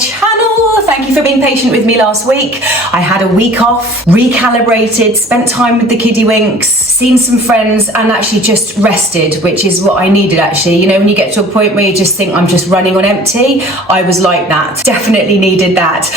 channel. Thank you for being patient with me last week. I had a week off, recalibrated, spent time with the kiddie winks, seen some friends, and actually just rested, which is what I needed actually. You know, when you get to a point where you just think I'm just running on empty, I was like that. Definitely needed that.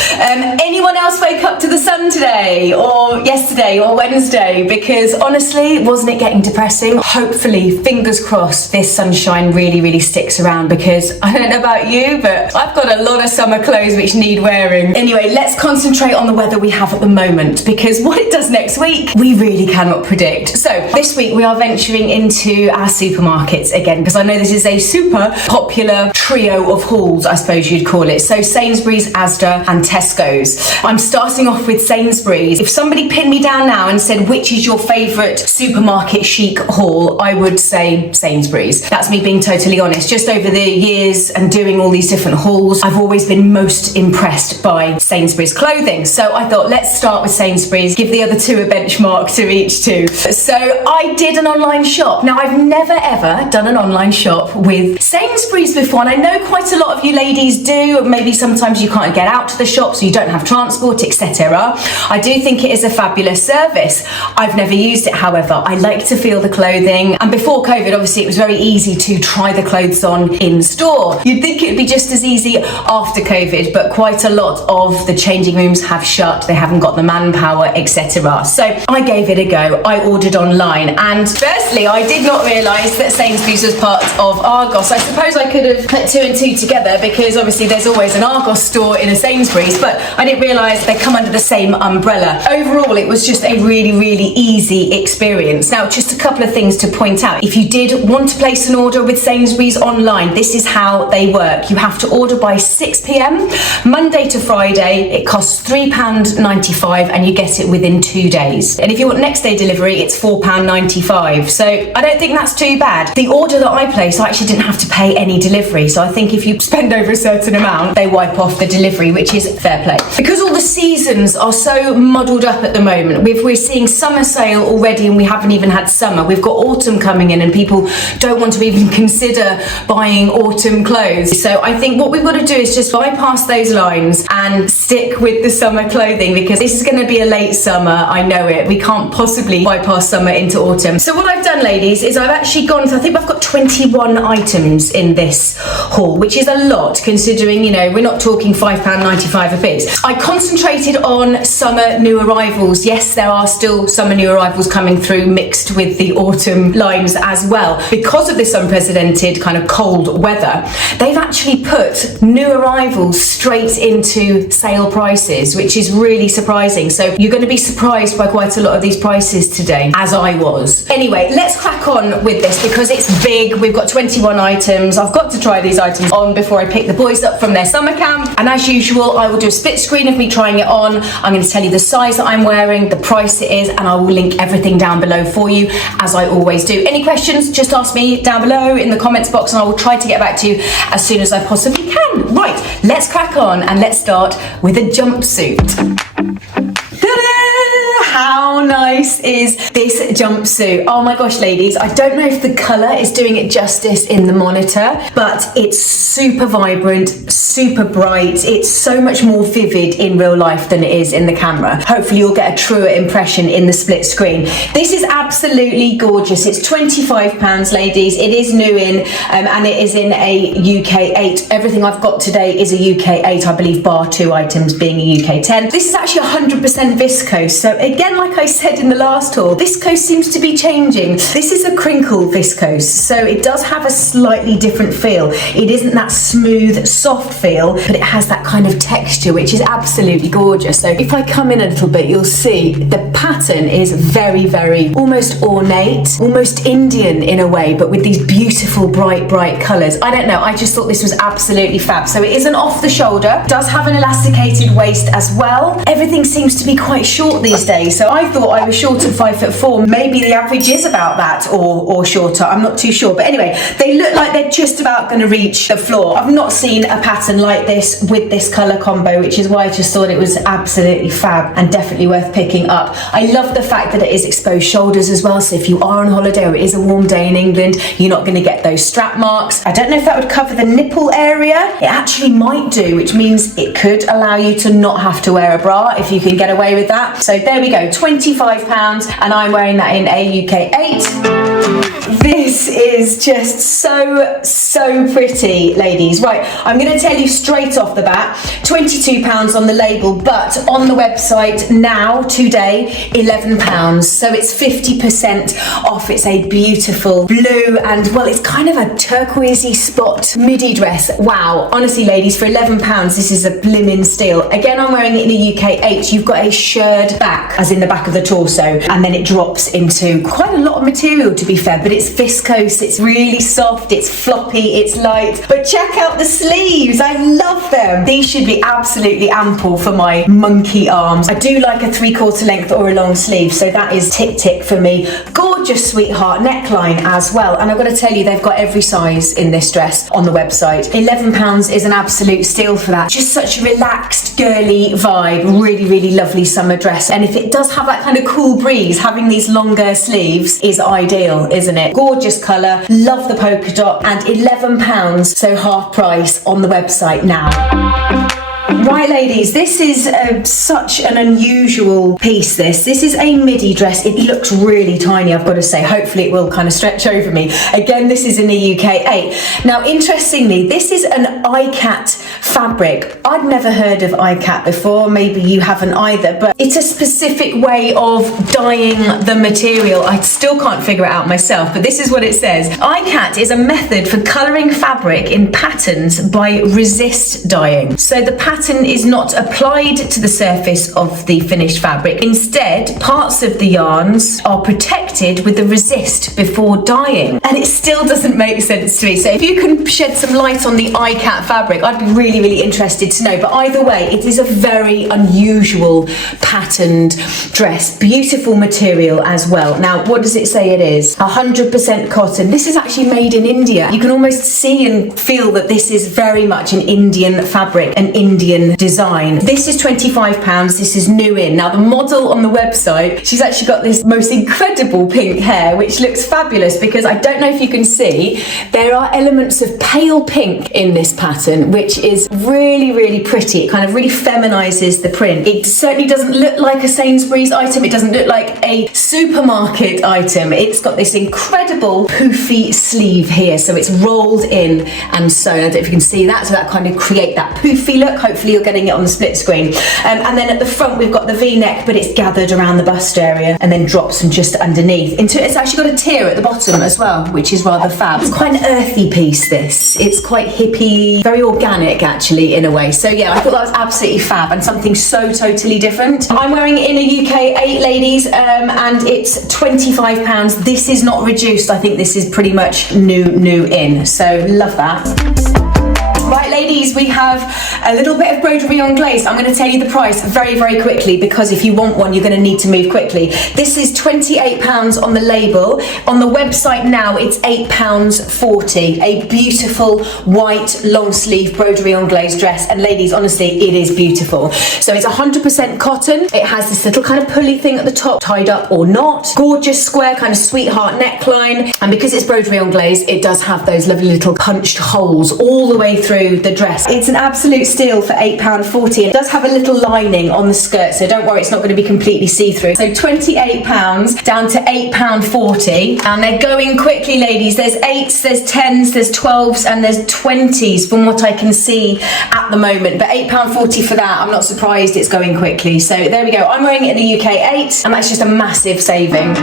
Anyone else wake up to the sun today or yesterday or Wednesday? Because honestly, wasn't it getting depressing? Hopefully, fingers crossed, this sunshine really sticks around, because I don't know about you, but I've got a lot of summer clothes which need wearing. Anyway, let's concentrate on the weather we have at the moment, because what it does next week, we really cannot predict. So this week we are venturing into our supermarkets again, because I know this is a super popular trio of hauls, I suppose you'd call it. So Sainsbury's, Asda and Tesco's. I'm starting off with Sainsbury's. If somebody pinned me down now and said, which is your favourite supermarket chic haul, I would say Sainsbury's. That's me being totally honest. Just over the years and doing all these different hauls, I've always been most impressed by Sainsbury's clothing. So I thought, let's start with Sainsbury's, give the other two a benchmark to each two. So I did an online shop. Now, I've never ever done an online shop with Sainsbury's before, and I know quite a lot of you ladies do. Maybe sometimes you can't get out to the shop, so you don't have transport, etc. I do think it is a fabulous service. I've never used it, however. I like to feel the clothing, and before COVID, obviously, it was very easy to try the clothes on in store. You'd think it'd be just as easy after COVID, but quite a lot of the changing rooms have shut. They haven't got the manpower, etc. So I gave it a go. I ordered online, and firstly, I did not realise that Sainsbury's was part of Argos. I suppose I could have put two and two together, because obviously there's always an Argos store in a Sainsbury's, but I didn't realise they come under the same umbrella. Overall, it was just a really easy experience. Now, just a couple of things to point out. If you did want to place an order with Sainsbury's online, this is how they work. You have to order by 6 p.m, Monday to Friday. It costs £3.95 and you get it within 2 days. And if you want next day delivery, it's £4.95. So I don't think that's too bad. The order that I placed, I actually didn't have to pay any delivery. So I think if you spend over a certain amount, they wipe off the delivery, which is fair play. Because all the seasons are so muddled up at the moment, we're seeing summer sale already and we haven't even had summer. We've got autumn coming in and people don't want to even consider buying autumn clothes. So I think what we've got to do is just bypass those lines and stick with the summer clothing, because this is going to be a late summer. I know it. We can't possibly bypass summer into autumn. So what I've done, ladies, is I've actually gone to, I think I've got 21 items in this haul, which is a lot considering, you know, we're not talking £5.95 a piece. I concentrated on summer new arrivals. Yes, there are still summer new arrivals coming through mixed with the autumn lines as well. Because of this unprecedented kind of cold weather, they've actually put new arrivals straight into sale prices, which is really surprising. So you're going to be surprised by quite a lot of these prices today, as I was. Anyway, let's crack on with this because it's big. We've got 21 items. I've got to try these items on before I pick the boys up from their summer camp. And as usual, I will do a split screen of me trying it on. I'm going to tell you the size that I'm wearing, the price it is, and I will link everything down below for you, as I always do. Any questions, just ask me down below in the comments box and I will try to get back to you as soon as I possibly can. Right, let's crack on and let's start with a jumpsuit. How nice is this jumpsuit? Oh my gosh, ladies, I don't know if the colour is doing it justice in the monitor, but it's super vibrant, super bright. It's so much more vivid in real life than it is in the camera. Hopefully you'll get a truer impression in the split screen. This is absolutely gorgeous. It's £25, ladies. It is new in, and it is in a UK 8. Everything I've got today is a UK 8, I believe, bar 2 items being a UK 10. This is actually 100% viscose. So again, like I said in the last haul, viscose seems to be changing. This is a crinkle viscose, so it does have a slightly different feel. It isn't that smooth, soft feel, but it has that kind of texture, which is absolutely gorgeous. So if I come in a little bit, you'll see the pattern is very almost ornate, almost Indian in a way, but with these beautiful bright colours. I don't know, I just thought this was absolutely fab. So it isn't off the shoulder, does have an elasticated waist as well. Everything seems to be quite short these days, so I thought thought I was short at 5'4". Maybe the average is about that or shorter. I'm not too sure. But anyway, they look like they're just about going to reach the floor. I've not seen a pattern like this with this colour combo, which is why I just thought it was absolutely fab and definitely worth picking up. I love the fact that it is exposed shoulders as well. So if you are on holiday or it is a warm day in England, you're not going to get those strap marks. I don't know if that would cover the nipple area. It actually might do, which means it could allow you to not have to wear a bra if you can get away with that. So there we go, £25, and I'm wearing that in a UK 8. This is just so pretty, ladies. Right, I'm going to tell you straight off the bat, £22 on the label, but on the website now, today, £11. So it's 50% off. It's a beautiful blue and, well, it's kind of a turquoisey spot midi dress. Wow, honestly, ladies, for £11, this is a blimmin' steal. Again, I'm wearing it in a UK 8. You've got a shirred back, as in the back of the torso, and then it drops into quite a lot of material, to be fair, but it's viscose, it's really soft, it's floppy, it's light. But check out the sleeves, I love them. These should be absolutely ample for my monkey arms. I do like a 3/4 length or a long sleeve, so that is tick for me. Gorgeous sweetheart neckline as well, and I've got to tell you, they've got every size in this dress on the website. £11 is an absolute steal for that. Just such a relaxed, girly vibe, really lovely summer dress. And if it does have that kind of cool breeze, having these longer sleeves is ideal, isn't it? Gorgeous colour, love the polka dot, and £11, so half price on the website now. Right, ladies, this is such an unusual piece. This is a midi dress. It looks really tiny, I've got to say. Hopefully it will kind of stretch over me. Again, this is in the UK 8. Now, interestingly, this is an IKAT fabric. I'd never heard of IKAT before. Maybe you haven't either, but it's a specific way of dyeing the material. I still can't figure it out myself, but this is what it says. IKAT is a method for colouring fabric in patterns by resist dyeing. So the pattern is not applied to the surface of the finished fabric. Instead, parts of the yarns are protected with the resist before dyeing. And it still doesn't make sense to me. So if you can shed some light on the IKAT fabric, I'd be really interested to know. But either way, it is a very unusual patterned dress. Beautiful material as well. Now, what does it say it is? 100% cotton. This is actually made in India. You can almost see and feel that this is very much an Indian fabric, an Indian design. This is £25. This is new in. Now, the model on the website, she's actually got this most incredible pink hair, which looks fabulous because I don't know if you can see, there are elements of pale pink in this pattern, which is really pretty. It kind of really feminizes the print. It certainly doesn't look like a Sainsbury's item. It doesn't look like a supermarket item. It's got this incredible poofy sleeve here, so it's rolled in and sewn. I don't know if you can see that, so that kind of create that poofy look. Hopefully you're getting it on the split screen. And then at the front we've got the V-neck, but it's gathered around the bust area and then drops from just underneath. It's actually got a tier at the bottom as well, which is rather fab. It's quite an earthy piece, this. It's quite hippie, very organic actually in a way. So yeah, I thought that was absolutely fab and something so totally different. I'm wearing it in a UK 8, ladies, and it's £25. This is not reduced. I think this is pretty much new in. So love that. Right, ladies, we have a little bit of broderie on glaze. I'm going to tell you the price very quickly because if you want one, you're going to need to move quickly. This is £28 on the label. On the website now, it's £8.40. A beautiful white long sleeve broderie on glaze dress. And ladies, honestly, it is beautiful. So it's 100% cotton. It has this little kind of pulley thing at the top, tied up or not. Gorgeous square kind of sweetheart neckline. And because it's broderie on glaze, it does have those lovely little punched holes all the way through the dress. It's an absolute steal for £8.40, and it does have a little lining on the skirt, so don't worry, it's not going to be completely see-through. So £28 down to £8.40, and they're going quickly, ladies. There's 8s, there's 10s, there's 12s, and there's 20s from what I can see at the moment. But £8.40 for that, I'm not surprised it's going quickly. So there we go. I'm wearing it in the UK 8, and that's just a massive saving.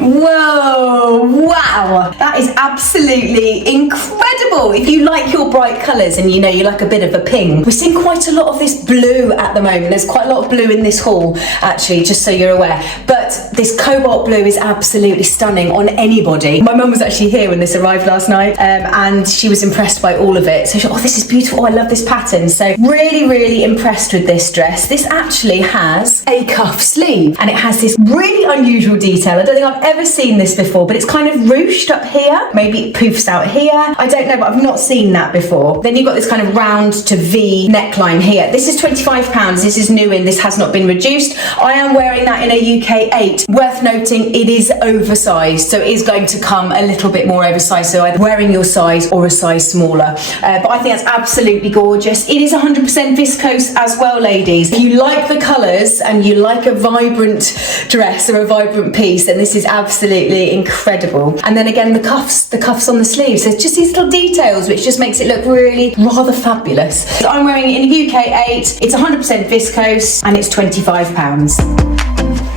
Whoa, wow, that is absolutely incredible. If you like your bright colours and you know you like a bit of a pink, we're seeing quite a lot of this blue at the moment. There's quite a lot of blue in this haul, actually, just so you're aware. But this cobalt blue is absolutely stunning on anybody. My mum was actually here when this arrived last night, and she was impressed by all of it. So she thought, oh, this is beautiful, oh, I love this pattern. So really, really impressed with this dress. This actually has a cuff sleeve, and it has this really unusual detail. I don't think I've ever seen this before, but it's kind of ruched up here. Maybe it poofs out here. I don't know, but I've not seen that before. Then you've got this kind of round to V neckline here. This is £25. This is new in. This has not been reduced. I am wearing that in a UK 8. Worth noting, it is oversized, so it is going to come a little bit more oversized, so either wearing your size or a size smaller. But I think that's absolutely gorgeous. It is 100% viscose as well, ladies. If you like the colours and you like a vibrant dress or a vibrant piece, then this is absolutely incredible. And then again, the cuffs on the sleeves. There's just these little details which just makes it look really rather fabulous. So I'm wearing it in a UK 8. It's 100% viscose and it's £25.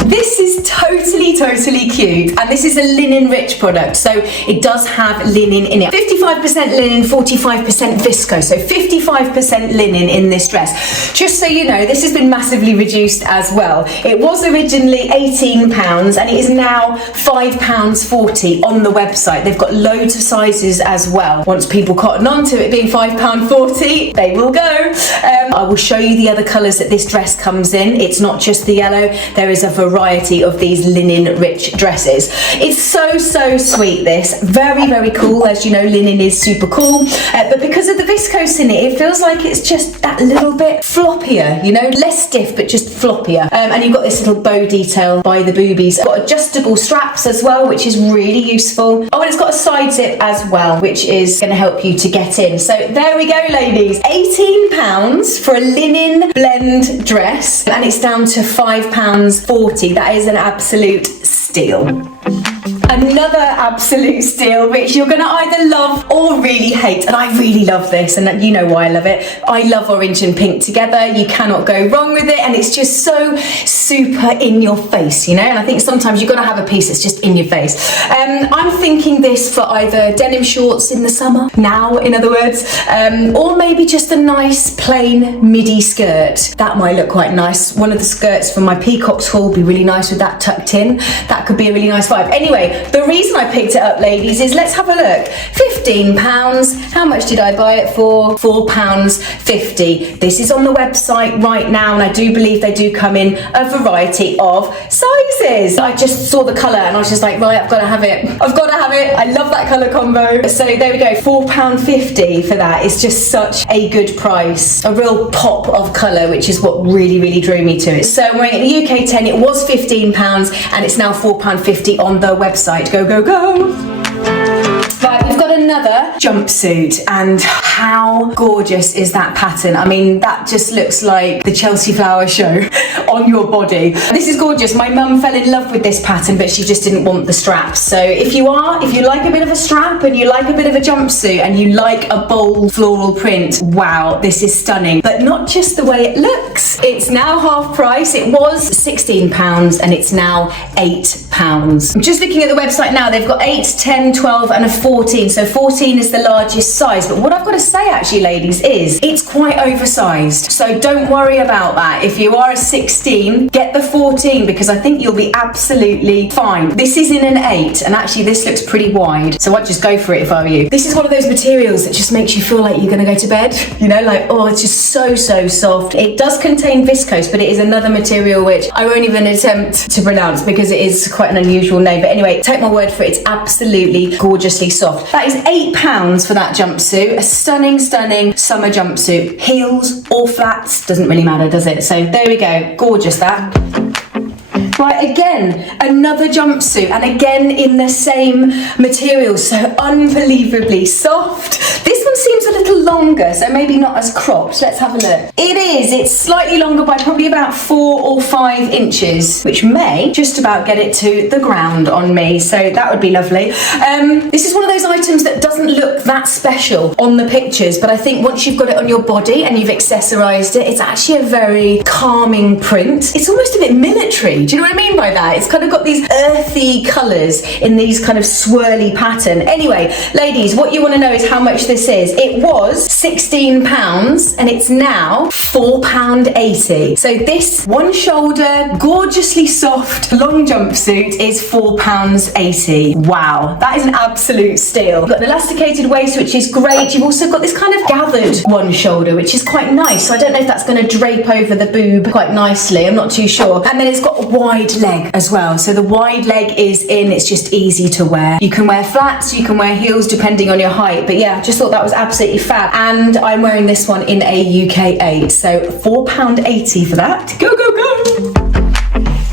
This is totally cute, and this is a linen rich product, so it does have linen in it. 55% linen, 45% viscose, so 55% linen in this dress. Just so you know, this has been massively reduced as well. It was originally £18 and it is now £5.40 on the website. They've got loads of sizes as well. Once people cotton on to it being £5.40, they will go. I will show you the other colours that this dress comes in. It's not just the yellow, there is a variety of these linen rich dresses. It's so sweet, this. Very cool. As you know, linen is super cool, but because of the viscose in it, it feels like it's just that little bit floppier, you know, less stiff but just floppier. And you've got this little bow detail by the boobies. Got adjustable straps as well, which is really useful. Oh, and it's got a side zip as well, which is going to help you to get in. So there we go, ladies. £18 for a linen blend dress, and it's down to £5.40. That is an absolute steal. Another absolute steal, which you're gonna either love or really hate, and I really love this, and you know why I love it. I love orange and pink together. You cannot go wrong with it, and it's just so super in your face, you know. And I think sometimes you've got to have a piece that's just in your face. I'm thinking this for either denim shorts in the summer, now in other words, or maybe just a nice plain midi skirt. That might look quite nice. One of the skirts from my peacocks haul would be really nice with that tucked in. That could be a really nice vibe. Anyway, the reason I picked it up, ladies, is let's have a look. £15. How much did I buy it for? £4.50. This is on the website right now, and I do believe they do come in a variety of sizes. I just saw the colour and I was just like, right, I've got to have it. I've got to have it. I love that colour combo. So there we go, £4.50 for that. It's just such a good price. A real pop of colour, which is what really drew me to it. So I'm wearing it in the UK 10. It was £15 and it's now £4.50 on the website. Go. Right, we've got another jumpsuit, and how gorgeous is that pattern? I mean, that just looks like the Chelsea Flower show on your body. This is gorgeous. My mum fell in love with this pattern, but she just didn't want the straps. So if you like a bit of a strap and you like a bit of a jumpsuit and you like a bold floral print, wow, this is stunning. But not just the way it looks. It's now half price. It was £16 and it's now £8. I'm just looking at the website now. They've got 8, 10, 12 and a 14. So 14 is the largest size. But what I've got to say actually, ladies, is it's quite oversized. So don't worry about that. If you are a 16, get the 14 because I think you'll be absolutely fine. This is in an 8 and actually this looks pretty wide. So I'd just go for it if I were you. This is one of those materials that just makes you feel like you're going to go to bed. You know, like, oh, it's just so soft. It does contain viscose, but it is another material which I won't even attempt to pronounce because it is quite an unusual name. But anyway, take my word for it, it's absolutely gorgeously soft. That is £8 for that jumpsuit. A stunning summer jumpsuit. Heels or flats, doesn't really matter, does it? So there we go, gorgeous that. Right, again, another jumpsuit, and again in the same material, so unbelievably soft. This one's seems a little longer, so maybe not as cropped. Let's have a look. It is. It's slightly longer by probably about 4 or 5 inches, which may just about get it to the ground on me, so that would be lovely. This is one of those items that doesn't look that special on the pictures, but I think once you've got it on your body and you've accessorized it, it's actually a very calming print. It's almost a bit military. Do you know what I mean by that? It's kind of got these earthy colours in these kind of swirly pattern. Anyway, ladies, what you want to know is how much this is. It was £16 and it's now £4.80. So this one shoulder, gorgeously soft, long jumpsuit is £4.80. Wow, that is an absolute steal. You've got an elasticated waist, which is great. You've also got this kind of gathered one shoulder, which is quite nice. So I don't know if that's going to drape over the boob quite nicely. I'm not too sure. And then it's got a wide leg as well. So the wide leg is in. It's just easy to wear. You can wear flats, you can wear heels depending on your height. But yeah, just thought that was absolutely fab. And I'm wearing this one in a UK 8. So £4.80 for that. Go, go, go!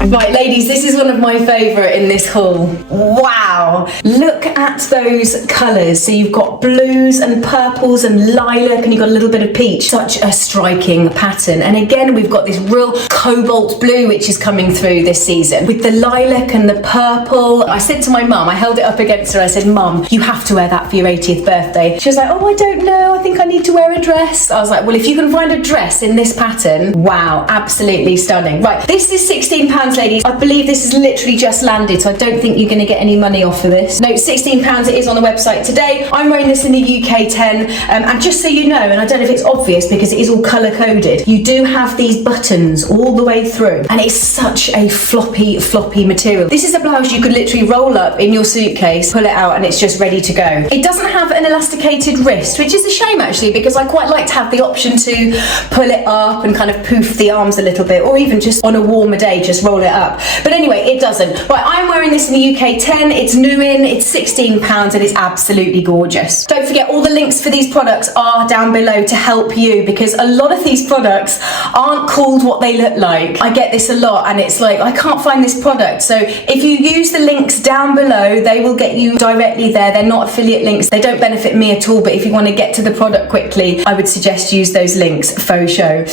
Right, ladies, this is one of my favourite in this haul. Wow! Look at those colours. So you've got blues and purples and lilac, and you've got a little bit of peach. Such a striking pattern. And again, we've got this real cobalt blue, which is coming through this season. With the lilac and the purple. I said to my mum, I held it up against her, I said, Mum, you have to wear that for your 80th birthday. She was like, oh, I don't know, I think I need to wear a dress. I was like, well, if you can find a dress in this pattern, wow, absolutely stunning. Right, this is £16, ladies. I believe this is literally just landed, so I don't think you're going to get any money off of this. No, £16 it is on the website today. I'm wearing this in the UK 10, and just so you know, and I don't know if it's obvious because it is all colour coded, you do have these buttons all the way through, and it's such a floppy material. This is a blouse you could literally roll up in your suitcase, pull it out, and it's just ready to go. It doesn't have an elasticated wrist, which is a shame actually, because I quite like to have the option to pull it up and kind of poof the arms a little bit, or even just on a warmer day just roll it up. But anyway, it doesn't. Right, I'm wearing this in the UK 10. It's new in, it's £16, and it's absolutely gorgeous. Don't forget, all the links for these products are down below to help you, because a lot of these products aren't called what they look like. I get this a lot, and it's like, I can't find this product. So if you use the links down below, they will get you directly there. They're not affiliate links. They don't benefit me at all, but if you want to get to the product quickly, I would suggest use those links, faux show.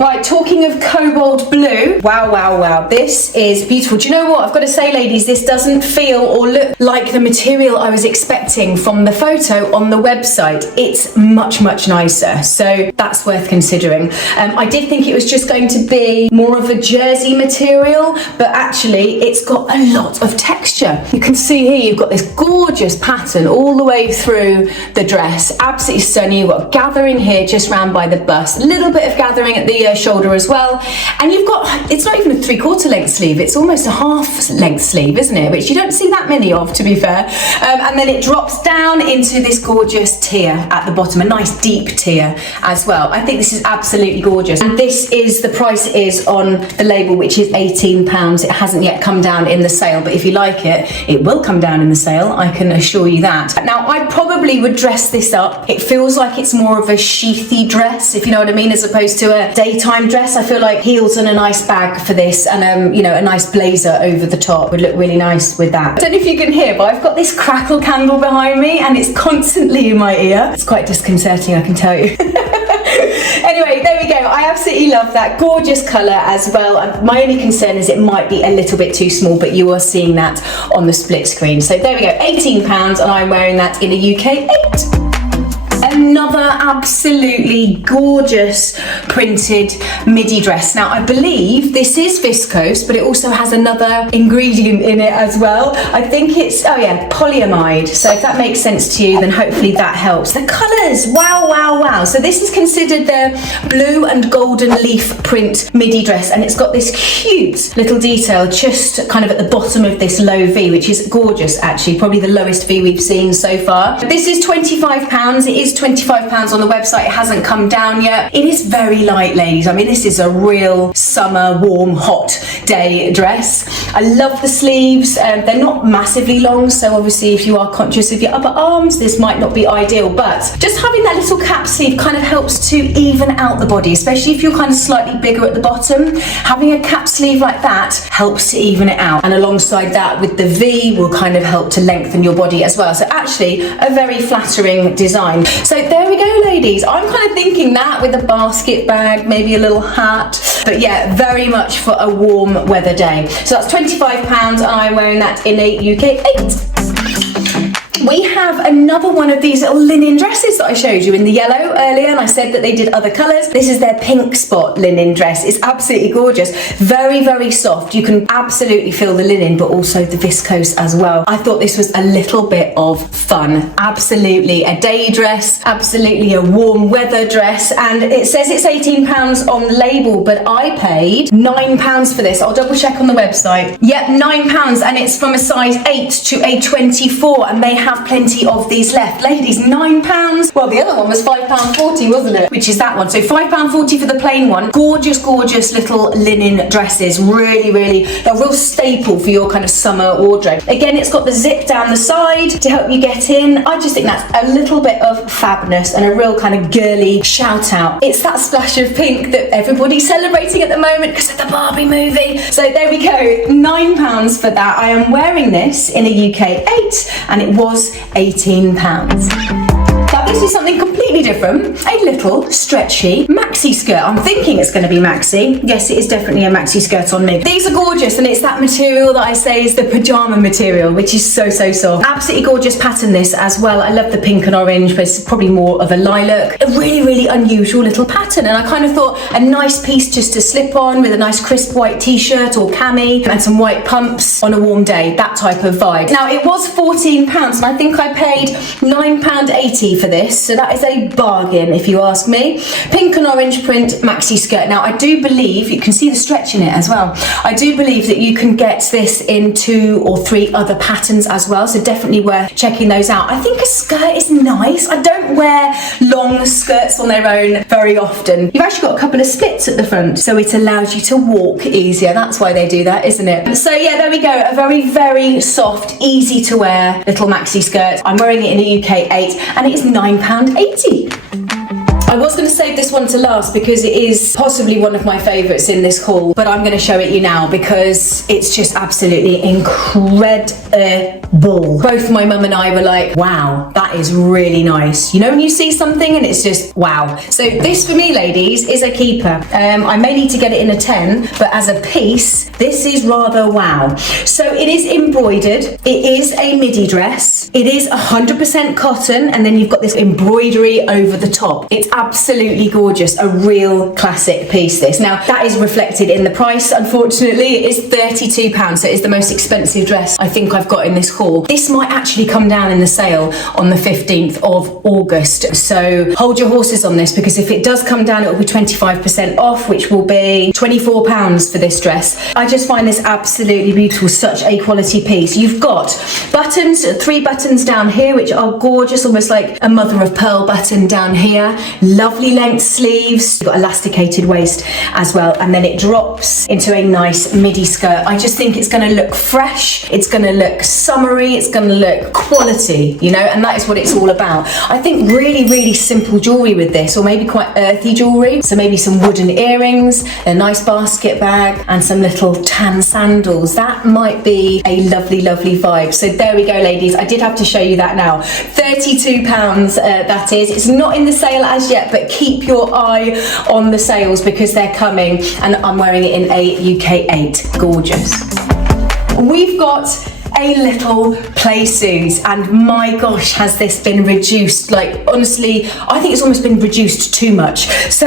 Right, talking of cobalt blue, wow, this is beautiful. Do you know what? I've got to say, ladies, this doesn't feel or look like the material I was expecting from the photo on the website. It's much nicer, so that's worth considering. I did think it was just going to be more of a jersey material, but actually it's got a lot of texture. You can see here you've got this gorgeous pattern all the way through the dress. Absolutely stunning. You've got gathering here just round by the bust, a little bit of gathering at the shoulder as well, and you've got, it's not even a 3/4 length sleeve, it's almost a half length sleeve, isn't it, which you don't see that many of, to be fair. And then it drops down into this gorgeous tier at the bottom, a nice deep tier as well. I think this is absolutely gorgeous, and this is the price it is on the label, which is £18. It hasn't yet come down in the sale, but if you like it, it will come down in the sale, I can assure you that. Now, I probably would dress this up. It feels like it's more of a sheathy dress, if you know what I mean, as opposed to a daytime dress. I feel like heels and a nice bag for this, and you know, a nice blazer over the top would look really nice with that. I don't know if you can hear, but I've got this crackle candle behind me, and it's constantly in my ear. It's quite disconcerting, I can tell you. Anyway, there we go. I absolutely love that. Gorgeous colour as well. My only concern is it might be a little bit too small, but you are seeing that on the split screen. So there we go, £18, and I'm wearing that in a UK 8. Another absolutely gorgeous printed midi dress. Now, I believe this is viscose, but it also has another ingredient in it as well. I think it's, oh yeah, polyamide. So if that makes sense to you, then hopefully that helps. The colours, wow. So this is considered the blue and golden leaf print midi dress, and it's got this cute little detail just kind of at the bottom of this low V, which is gorgeous actually, probably the lowest V we've seen so far. This is £25, it is £25 £25 on the website. It hasn't come down yet. It is very light, ladies. I mean, this is a real summer, warm, hot day dress. I love the sleeves. They're not massively long, so obviously if you are conscious of your upper arms, this might not be ideal, but just having that little cap sleeve kind of helps to even out the body, especially if you're kind of slightly bigger at the bottom. Having a cap sleeve like that helps to even it out, and alongside that with the V will kind of help to lengthen your body as well. So actually a very flattering design. So there we go, ladies. I'm kind of thinking that with a basket bag, maybe a little hat, but yeah, very much for a warm weather day. So that's £25 and I'm wearing that in a UK 8. We have another one of these little linen dresses that I showed you in the yellow earlier, and I said that they did other colours. This is their pink spot linen dress. It's absolutely gorgeous. Very, very soft. You can absolutely feel the linen, but also the viscose as well. I thought this was a little bit of fun. Absolutely a day dress, absolutely a warm weather dress, and it says it's £18 on the label, but I paid £9 for this. I'll double check on the website. Yep, £9, and it's from a size 8 to a 24, and they have plenty of these left. Ladies, £9. Well, the other one was £5.40, wasn't it? Which is that one. So £5.40 for the plain one. Gorgeous, gorgeous little linen dresses. Really, really a real staple for your kind of summer wardrobe. Again, it's got the zip down the side to help you get in. I just think that's a little bit of fabness and a real kind of girly shout out. It's that splash of pink that everybody's celebrating at the moment because of the Barbie movie. So there we go, £9 for that. I am wearing this in a UK 8 and it was £18. That brings me something completely different. A little stretchy maxi skirt. I'm thinking it's going to be maxi. Yes, it is definitely a maxi skirt on me. These are gorgeous, and it's that material that I say is the pajama material, which is so, so soft. Absolutely gorgeous pattern this as well. I love the pink and orange, but it's probably more of a lilac. A really, really unusual little pattern, and I kind of thought a nice piece just to slip on with a nice crisp white t-shirt or cami and some white pumps on a warm day. That type of vibe. Now, it was £14, and I think I paid £9.80 for this, so that is a bargain if you ask me. Pink and orange print maxi skirt. Now I do believe you can see the stretch in it as well. I do believe that you can get this in 2 or 3 other patterns as well, so definitely worth checking those out. I think a skirt is nice. I don't wear long skirts on their own very often. You've actually got a couple of slits at the front, so it allows you to walk easier. That's why they do that, isn't it? So yeah, there we go. A very, very soft, easy to wear little maxi skirt. I'm wearing it in a UK 8 and it is £9.80. I was going to save this one to last because it is possibly one of my favourites in this haul, but I'm going to show it you now because it's just absolutely incredible. Both my mum and I were like, wow, that is really nice. You know when you see something and it's just wow. So this for me, ladies, is a keeper. I may need to get it in a 10, but as a piece, this is rather wow. So it is embroidered. It is a midi dress. It is 100% cotton, and then you've got this embroidery over the top. It's absolutely gorgeous. A real classic piece, this. Now, that is reflected in the price, unfortunately. It is £32, so it is the most expensive dress I think I've got in this haul. This might actually come down in the sale on the 15th of August, so hold your horses on this, because if it does come down, it will be 25% off, which will be £24 for this dress. I just find this absolutely beautiful, such a quality piece. You've got buttons, 3 buttons down here, which are gorgeous, almost like a mother of pearl button down here. Lovely length sleeves. You've got elasticated waist as well, and then it drops into a nice midi skirt. I just think it's going to look fresh, it's going to look summery, it's going to look quality, you know, and that is what it's all about. I think really, really simple jewellery with this, or maybe quite earthy jewellery, so maybe some wooden earrings, a nice basket bag, and some little tan sandals. That might be a lovely, lovely vibe. So there we go, ladies. I did have to show you that now. £32 that is. It's not in the sale as yet, but keep your eye on the sales because they're coming, and I'm wearing it in a UK 8. Gorgeous. We've got a little PLAYSUIT, and my gosh, has this been reduced. Like, honestly, I think it's almost been reduced too much. So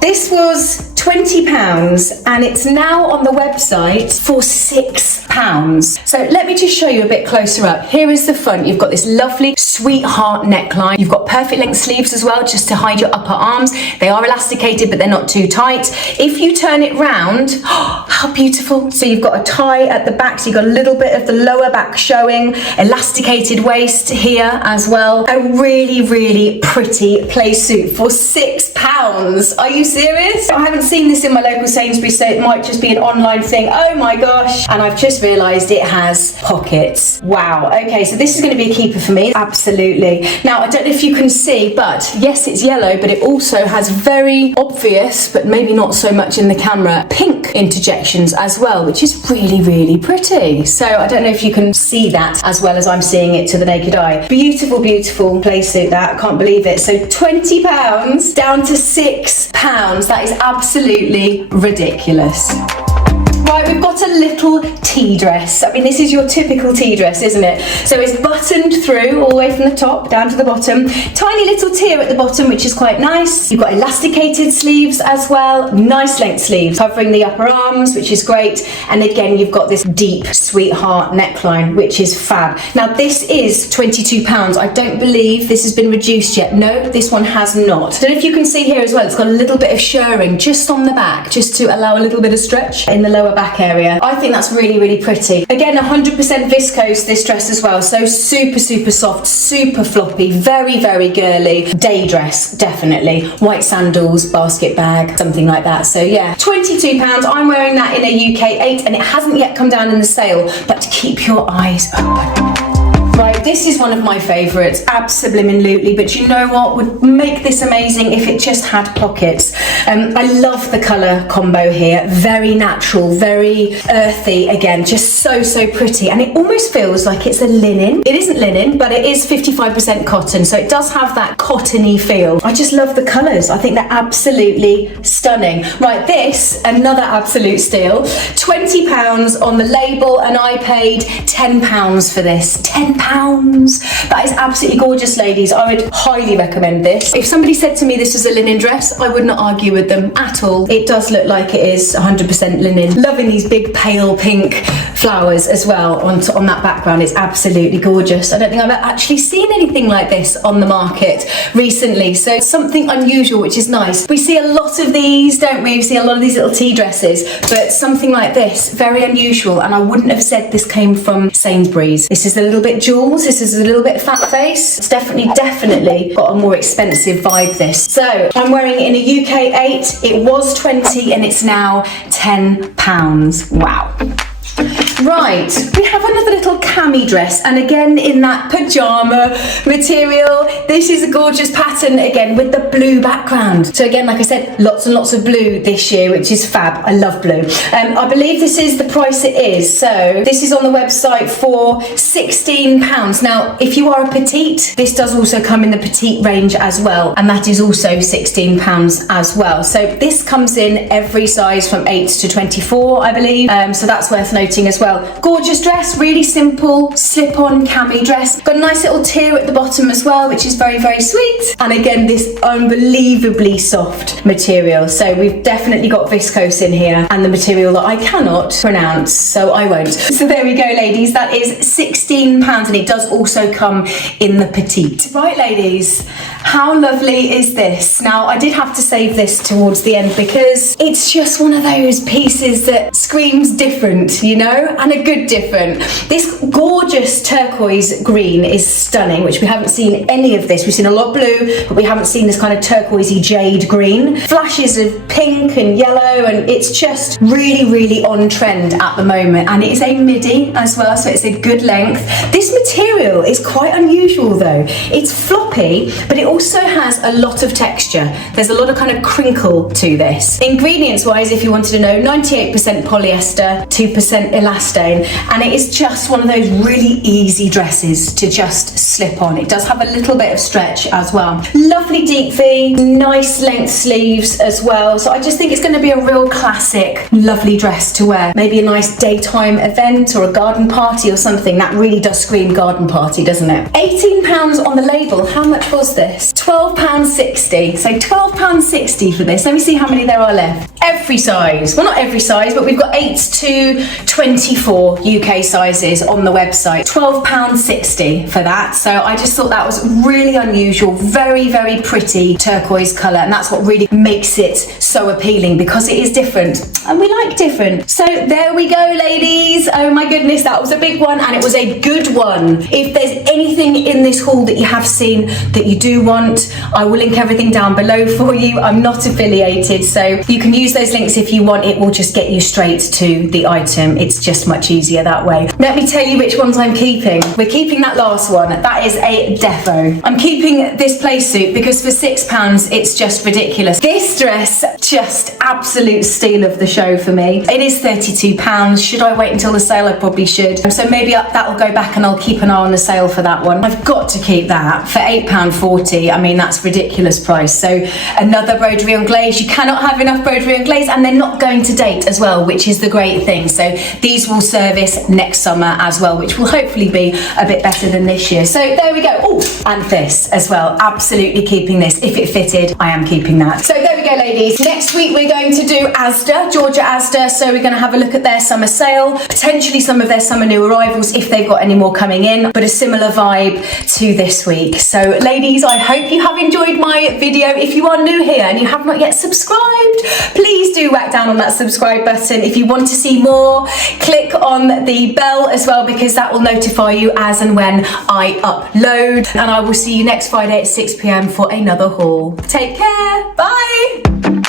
this was £20 and it's now on the website for £6. So let me just show you a bit closer up. Here is the front. You've got this lovely sweetheart neckline. You've got perfect length sleeves as well, just to hide your upper arms. They are elasticated, but they're not too tight. If you turn it round, oh, how beautiful. So you've got a tie at the back, so you've got a little bit of the lower back showing, elasticated waist here as well. A really, really pretty play suit for £6. Are you serious? I haven't seen this in my local Sainsbury's, so it might just be an online thing. Oh my gosh. And I've just realised it has pockets. Wow. Okay, so this is going to be a keeper for me. Absolutely. Now, I don't know if you can see, but yes, it's yellow, but it also has very obvious, but maybe not so much in the camera, pink interjections as well, which is really, really pretty. So I don't know if you can see that as well as I'm seeing it to the naked eye. Beautiful, beautiful play suit that. I can't believe it. So £20 down to £6. That is absolutely ridiculous. Right, we've got a little tea dress. I mean, this is your typical tea dress, isn't it? So it's buttoned through all the way from the top down to the bottom. Tiny little tier at the bottom, which is quite nice. You've got elasticated sleeves as well. Nice length sleeves covering the upper arms, which is great. And again, you've got this deep sweetheart neckline, which is fab. Now, this is £22. I don't believe this has been reduced yet. No, this one has not. So if you can see here as well, it's got a little bit of shirring just on the back, just to allow a little bit of stretch in the lower back area. I think that's really, really pretty. Again, 100% viscose, this dress as well. So super, super soft, super floppy, very, very girly. Day dress, definitely. White sandals, basket bag, something like that. So yeah, £22. I'm wearing that in a UK 8 and it hasn't yet come down in the sale, but keep your eyes open. Right, this is one of my favourites, absolutely, but you know what would make this amazing if it just had pockets? I love the colour combo here, very natural, very earthy, again, just so, so pretty, and it almost feels like it's a linen. It isn't linen, but it is 55% cotton, so it does have that cottony feel. I just love the colours, I think they're absolutely stunning. Right, this, another absolute steal, £20 on the label, and I paid £10 for this. £10. That is absolutely gorgeous, ladies. I would highly recommend this. If somebody said to me this is a linen dress, I would not argue with them at all. It does look like it is 100% linen. Loving these big pale pink flowers as well on that background. It's absolutely gorgeous. I don't think I've actually seen anything like this on the market recently, so something unusual, which is nice. We see a lot of these, don't we? We see a lot of these little tea dresses, but something like this, very unusual, and I wouldn't have said this came from Sainsbury's. This is a little bit jewels, this is a little bit fat face. It's definitely got a more expensive vibe, this. So I'm wearing it in a UK 8, it was 20 and it's now £10. Wow. Right, we have another little cami dress, and again in that pyjama material. This is a gorgeous pattern, again with the blue background. So again, like I said, lots and lots of blue this year, which is fab. I love blue. I believe this is the price it is. So this is on the website for £16. Now, if you are a petite, this does also come in the petite range as well, and that is also £16 as well. So this comes in every size from 8 to 24, I believe. So that's worth noting as well. Gorgeous dress, really simple slip-on cami dress. Got a nice little tier at the bottom as well, which is very, very sweet. And again, this unbelievably soft material. So we've definitely got viscose in here, and the material that I cannot pronounce, so I won't. So there we go, ladies. That is £16, and it does also come in the petite. Right, ladies, how lovely is this? Now, I did have to save this towards the end because it's just one of those pieces that screams different, you know, and a good different. This gorgeous turquoise green is stunning, which we haven't seen any of this. We've seen a lot of blue, but we haven't seen this kind of turquoisey jade green. Flashes of pink and yellow, and it's just really, really on trend at the moment. And it is a MIDI as well, so it's a good length. This material is quite unusual though. It's floppy, but it also has a lot of texture. There's a lot of kind of crinkle to this. Ingredients wise, if you wanted to know, 98% polyester, 2% elastane, and it is just one of those really easy dresses to just slip on. It does have a little bit of stretch as well. Lovely deep V, nice length sleeves as well. So I just think it's going to be a real classic, lovely dress to wear. Maybe a nice daytime event or a garden party or something. That really does scream garden party, doesn't it? £18 on the label. How much was this? £12.60. So £12.60 for this. Let me see how many there are left. Every size. Well, not every size, but we've got 8 to 24 UK sizes on the website, £12.60 for that. So I just thought that was really unusual, very, very pretty turquoise colour, and that's what really makes it so appealing, because it is different and we like different. So there we go, ladies. Oh my goodness, that was a big one, and it was a good one. If there's anything in this haul that you have seen that you do want, I will link everything down below for you. I'm not affiliated, so you can use those links if you want. It will just get you straight to the item. It's just much easier that way. Let me tell you which ones I'm keeping. We're keeping that last one. That is a defo. I'm keeping this Playsuit because for £6 it's just ridiculous. This dress, just absolute steal of the show for me. It is £32. Should I wait until the sale? I probably should. So maybe that will go back and I'll keep an eye on the sale for that one. I've got to keep that for £8.40. I mean, that's ridiculous price. So another broderie on glaze. You cannot have enough broderie on glaze, and they're not going to date as well, which is the great thing. So these will service next summer as well, which will hopefully be a bit better than this year. So there we go. Oh, and this as well. Absolutely keeping this. If it fitted, I am keeping that. So there we go, ladies. Next week we're going to do Asda, Georgia Asda. So we're going to have a look at their summer sale, potentially some of their summer new arrivals if they've got any more coming in, but a similar vibe to this week. So ladies, I hope you have enjoyed my video. If you are new here and you have not yet subscribed, please do whack down on that subscribe button. If you want to see more, click on the bell as well, because that will notify you as and when I upload. And I will see you next Friday at 6 PM for another haul. Take care. Bye.